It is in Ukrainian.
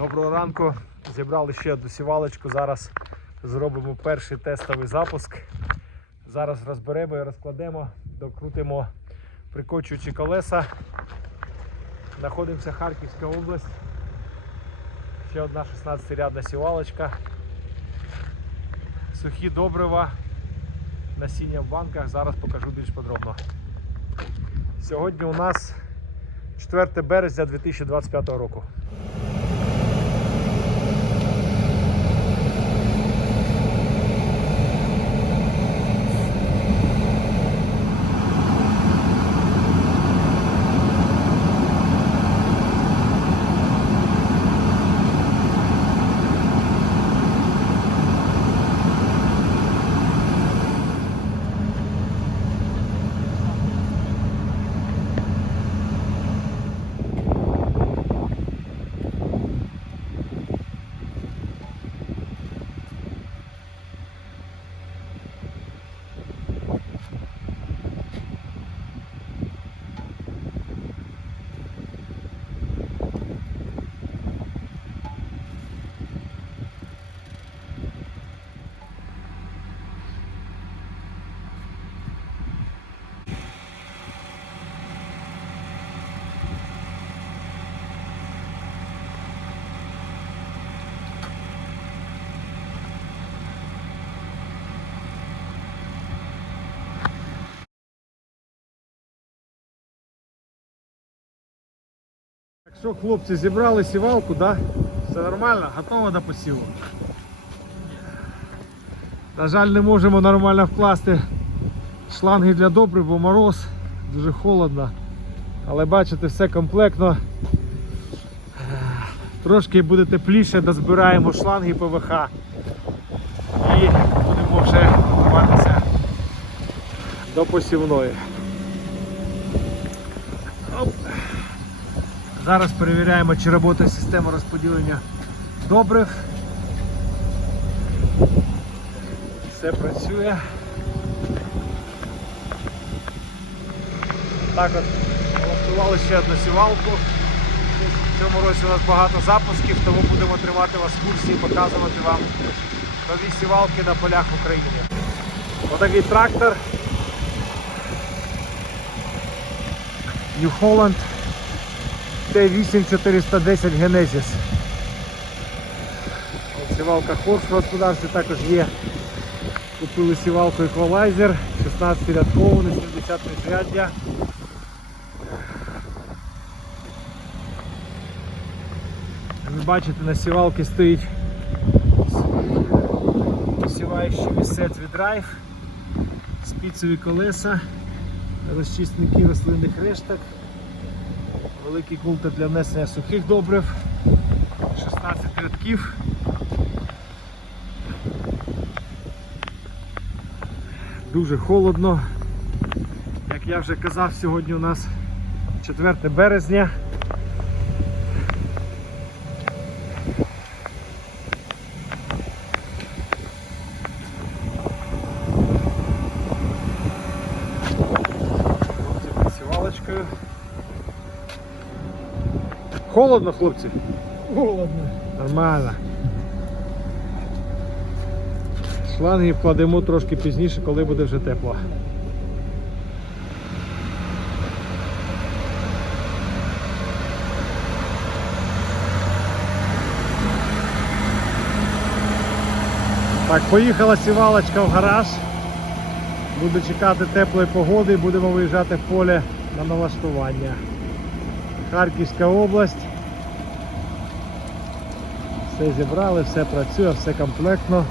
Доброго ранку. Зібрали ще одну сівалочку. Зараз зробимо перший тестовий запуск. Зараз розберемо і розкладемо, докрутимо прикочуючі колеса. Знаходимося Харківська область. Ще одна 16-рядна сівалочка. Сухі добрива, насіння в банках. Зараз покажу більш подробно. Сьогодні у нас 4 березня 2025 року. Що, хлопці, зібрали сівалку, да? Все нормально, готово до посіву. На жаль, не можемо нормально вкласти шланги для добрив, бо мороз, дуже холодно. Але бачите, все комплектно. Трошки буде тепліше, дозбираємо шланги ПВХ і будемо вже готуватися до посівної. Оп. Зараз перевіряємо, чи працює система розподілення добрив. Все працює. Так от, налаштували ще одну сівалку. В цьому році у нас багато запусків, тому будемо тримати вас в курсі і показувати вам нові сівалки на полях в Україні. Отакий трактор. New Holland Т8410 Genesis. От Сівалка Хорс в господарстві також є. Купили сівалку еквалайзер, 16 рядкову на 70 міжряддя. Ви бачите, на сівалці стоїть посіваючий місцевий драйв, спіцеві колеса, розчисники рослинних решток. Великий култер для внесення сухих добрив, 16 рядків. Дуже холодно. Як я вже казав, сьогодні у нас 4 березня. Холодно, хлопці? Холодно. Нормально. Шланги вкладемо трошки пізніше, коли буде вже тепло. Так, поїхала сівалочка в гараж. Буду чекати теплої погоди і будемо виїжджати в поле на налаштування. Харківська область. Все зібрали, все працює, все комплектно.